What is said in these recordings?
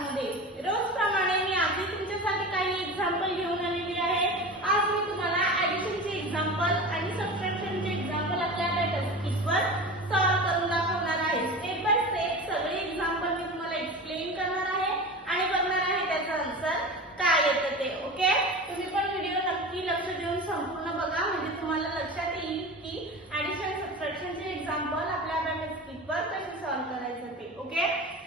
क्लासमध्ये रोजप्रमाणे मी आधी तुमच्यासाठी काही एक्झाम्पल घेऊन आलेली आहे। आज मी तुम्हाला ॲडिशनचे एक्झाम्पल आणि सबट्रॅक्शनचे एक्झाम्पल आपल्या अबॅकस किटवर सॉल्व्ह करून दाखवणार आहे। स्टेप बाय स्टेप सगळे एक्झाम्पल मी तुम्हाला एक्सप्लेन करणार आहे आणि बघणार आहे त्याचा आन्सर काय येतं ते। ओके, तुम्ही पण व्हिडिओ नक्की लक्ष देऊन संपूर्ण बघा, म्हणजे तुम्हाला लक्षात येईल की ॲडिशन सबट्रॅक्शनचे एक्झाम्पल आपल्या अबॅकस किटवर कसे सॉल्व्ह करायचं ते। ओके,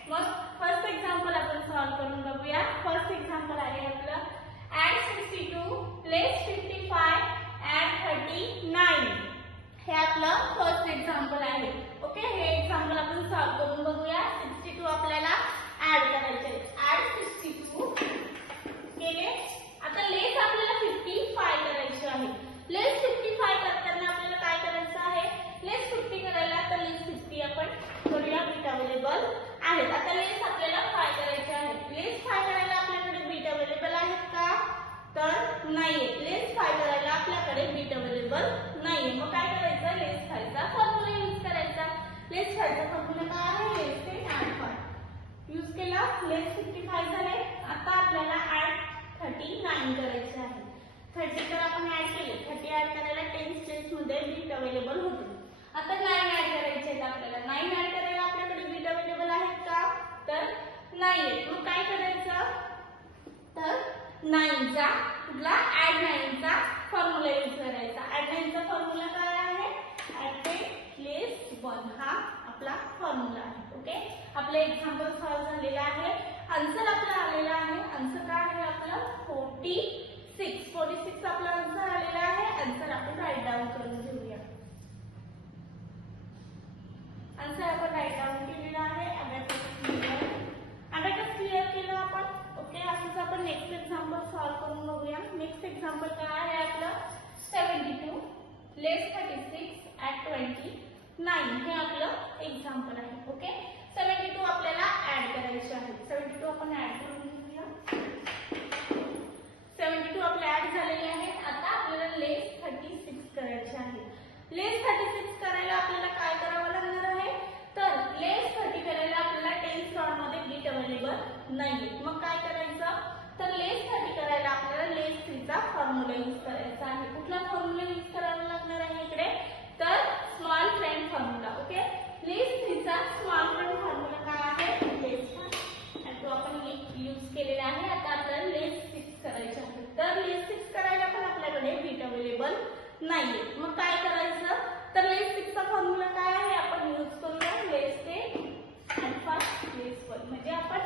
मग फर्स्ट एक्झाम्पल आपण सॉल्व्ह करून बघूया। फर्स्ट एक्झाम्पल आहे आपलं add 62 less 55 add 39। हे आपलं फर्स्ट एक्झाम्पल आहे। ओके, हे एक्झाम्पल आपण सॉल्व्ह करून बघूया। 62 आपल्याला ऍड करायचे आहे। add 62 केले, आता लेस आपल्याला 55 करायचे आहे। लेस 55 करताना आपल्याला काय करायचं आहे? लेस 50 करायला तर लेस 50 आपण करूया, बीट अवेलेबल आहेत। आता लेस आपल्याला 5 करायचे आहे। लेस 5 करायला आपल्याकडे बीट अवेलेबल आहेत का? तर नाहीये। लेस 5 करायला आपल्याकडे बीट अवेलेबल नाहीये। मग काय करायचं? लेस 5 चा फॉर्म्युला यूज करायचा। लेस 5 चा फॉर्म्युला काय आहे? लेस ते ऍड 5 यूज केला, लेस 55 झाले। आता आपल्याला ऍड 39 करायचे आहे। 30 तर आपण ऍड केले, 30 ऍड करायला 10 स्टेप्स मध्ये बीट अवेलेबल होते। आता 9 ऍड करायचे आहेत आपल्याला। 9 ऍड करायला आपल्याकडे बीट अवेलेबल आहेत का? तर नाहीये। मग काय करायचं? तर 9 चा कुठला ऍड 9 चा फॉर्म्युला यूज करायचा। ऍड 9 चा फॉर्म्युला काय आहे? ऍड लेस 1 हा आपला फॉर्म्युला आहे। ओके, आपले एक्झाम्पल सॉल्व्ह झालेला आहे। आन्सर आपला आलेला आहे। आन्सर काय आहे आपलं? 46 आपला आन्सर आलेला आहे। आन्सर आपण राईट डाऊन करून घेऊया। आन्सर आपण राईट डाऊन केलेला आहे। अबॅकस क्लिअर केलं आपण। ओके, असंच आपण नेक्स्ट एक्झाम्पल सॉल्व्ह करून बघूया। नेक्स्ट एक्झाम्पल काय आहे आपलं? 72 लेस 36 ऍट 29 हे आपलं एक्झाम्पल आहे। ओके, 72 आपल्याला ऍड करायचे आहे। 72 आपण ऍड करून घेऊया। 72 आपले ऍड झालेले आहेत। आता आपल्याला लेस 36 करायचे आहे। लेस 36 करायला आपल्याला काय करावं लागणार आहे? तर लेस 30 करायला आपल्याला 10 स्लॉट मध्ये बीट अवेलेबल नाहीये। मग काय करायचं? तर लेस 30 करायला आपल्याला लेस 3 चा फॉर्म्युला यूज करायचा आहे। कुठला फॉर्म्युला यूज करावा लागणार आहे इकडे? तर स्मॉल फ्रेंड फॉर्म्युला। ओके, लेस 3 चा स्मॉल फ्रेंड फॉर्म्युला काय आहे? लेस 1 आणि तो आपण यूज केलेला आहे। आता आपल्याला लेस 6 करायचे आहे। तर लेस 6 करायला पण आपल्याकडे बीट अवेलेबल नाहीये। मग काय करायचं? तर लेस 6 चा फॉर्म्युला काय आहे? आपण यूज करूया लेस ते अल्फा लेस 1, म्हणजे आपण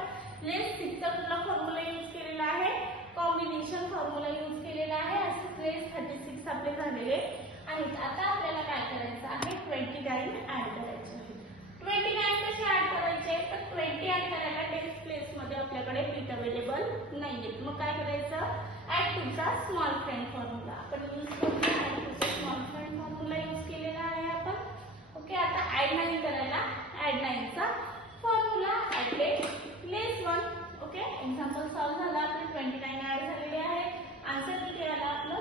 लेस 6 चा कुठला फॉर्म्युला यूज केलेला आहे? कॉम्बिनेशन फॉर्म्युला यूज केलेला आहे। असं लेस 36 आपले झालेले आहेत। आता आपल्याला काय करायचं आहे? 29 ऍड करायचे आहे। 29 कसे ऍड करायचे? तर 20 ऍड करायला 10 प्लेस मध्ये आपल्याकडे बीट अवेलेबल नाहीये। मग काय करायचं? ऍड 2 चा स्मॉल फ्रेंड फॉर्म्युला आपण यूज करूया। ऍड 2 चा स्मॉल फ्रेंड फॉर्म्युला यूज केलेला आहे आपण। ओके, आता ऍड 9 करायला ऍड 9 चा फॉर्म्युला ऍड लेस 1। ओके, एक्झाम्पल सॉल्व्ह झाला। आपले 29 ऍड झालेले आहे। आन्सर किती आला आपलं?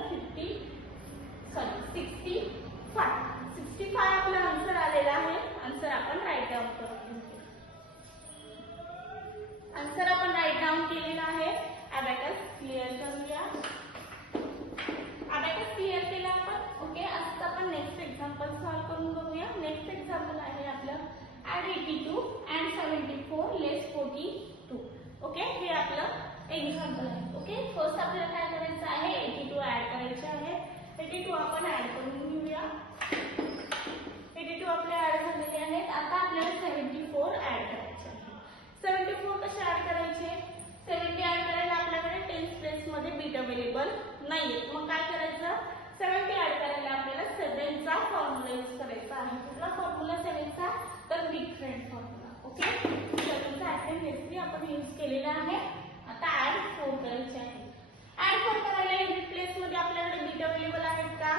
65 आपला आन्सर आलेला आहे। आन्सर आपण राईट डाऊन करून घेऊ। आन्सर आपण राईट डाऊन केलेला आहे। अबॅकस क्लिअर करूया। अबॅकस क्लिअर केला आपण। ओके, असंच आपण नेक्स्ट एक्झाम्पल सॉल्व्ह करून बघूया। नेक्स्ट एक्झाम्पल आहे आपलं ऍड 82 अँड 74 लेस 42। ओके, हे आपलं एक्झाम्पल आहे। ओके, फर्स्ट आपल्याला काय करायचं आहे? 82 ऍड करायचे आहे। 82 आपण ऍड करून घेऊया। 82 आपले ऍड झालेले आहेत। आता आपल्याला 74 ऍड करायचे आहे। 74 कसे ऍड करायचे? 70 ऍड करायला आपल्याकडे 10 स्पेस मध्ये बीट अवेलेबल नाहीये। मग काय करायचं? 70 ऍड करायला आपल्याला 7 चा फॉर्म्युला यूज करायचा आहे। कुठला फॉर्म्युला 7 चा? तर बिग फ्रेंड फॉर्म्युला। ओके, 7 चा ऍक्टिव्ह रेसिपी आपण यूज केलेला आहे। आता ऍड 4 करायचे आहे। ऍड 4 करायला युनिट प्लेस मध्ये आपल्याकडे बीट अवेलेबल आहेत का?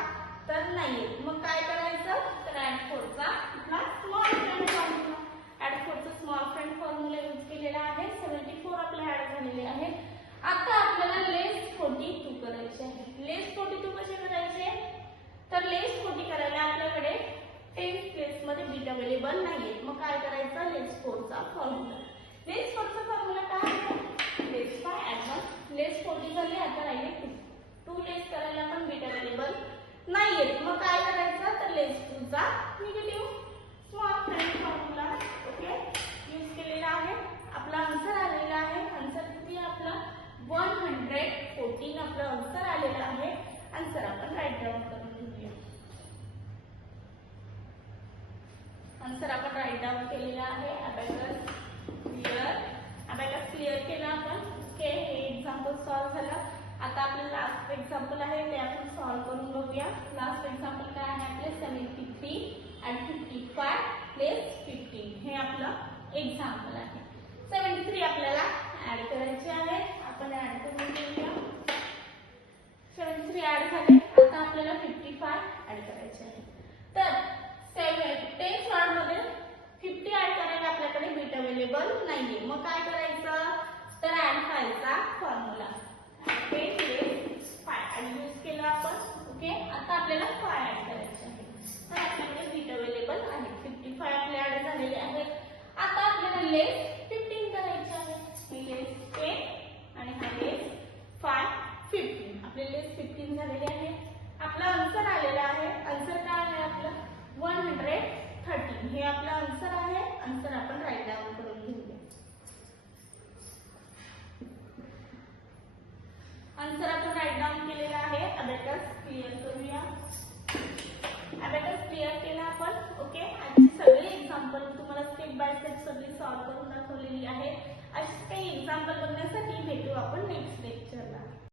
तर नाहीये। मग काय करायचं? तर ऍड 4 चा कुठला स्मॉल फ्रेंड फॉर्म्युला, ऍड 4 चा स्मॉल फ्रेंड फॉर्म्युला यूज केलेला आहे। 74 आपले ऍड झालेले आहे। आता आपल्याला लेस 42 करायचे आहे। लेस 42 कसे करायचे? तर लेस 40 करायला आपल्याकडे 10 प्लेस मध्ये बीट अवेलेबल नाहीये। मग काय करायचं? लेस 4 चा फॉर्म्युला। लेस 4 चा फॉर्म्युला काय आहे? काय राहिले 2 लेस करायला पण बीट अवेलेबल नाहीये. मग काय करायचं तर लेस 2 चा negative small friend formula okay use केलेला आहे. आपला आन्सर आलेला आहे. आन्सर किती आपला 114 आपला आन्सर आलेला आहे. आन्सर आपण राईट डाऊन करून घेऊया. आन्सर आपण राईट डाऊन केलेला आहे. अबॅकस क्लिअर केला आपण. ओके हे एक्झाम्पल सॉल्व्ह झालं. आता आपलं लास्ट एक्झाम्पल आहे ते आपण सॉल्व्ह करून बघूया. लास्ट एक्झाम्पल काय आहे आपले 73 आणि 55 प्लस 15 हे आपलं एक्झाम्पल आहे. 73 आपल्याला ऍड करायचे आहे. आपण ऍड करून घेऊया. 73 ऍड झाले. आता आपल्याला 55 ऍड करायचे आहे. तर 10 शॉर्ट मध्ये 50 ऍड करायला आपल्याकडे बीट अवेलेबल नाहीये. मग काय करायचं तर ऍड करायचा फॉर्म्युला 5 यूज केला आपण. ओके आता आपल्याला 5 ऍड करायचे आहे. तर आपल्याकडे बीट अवेलेबल आहे. 55 आपले ऍड झालेले आहेत. आता आपल्याला लेस 15 करायचे आहे. लेस 10 आणि हा लेस 5 15 आपले लेस 15 झालेले आहे. आपला आन्सर आलेला आहे. आन्सर काय आहे आपलं 113 हे आपला आन्सर आहे. आन्सर आपण राईट डाऊन करून घेऊया. आन्सर आपण राईट डाऊन केलेला आहे. अबॅकस क्लिअर करूया. अबॅकस क्लिअर केला आपण. ओके आजची सगळी एक्झाम्पल तुम्हाला स्टेप बाय स्टेप सगळी सॉल्व्ह करून दाखवलेली आहे. अशी काही एक्झाम्पल बघण्यासाठी भेटू आपण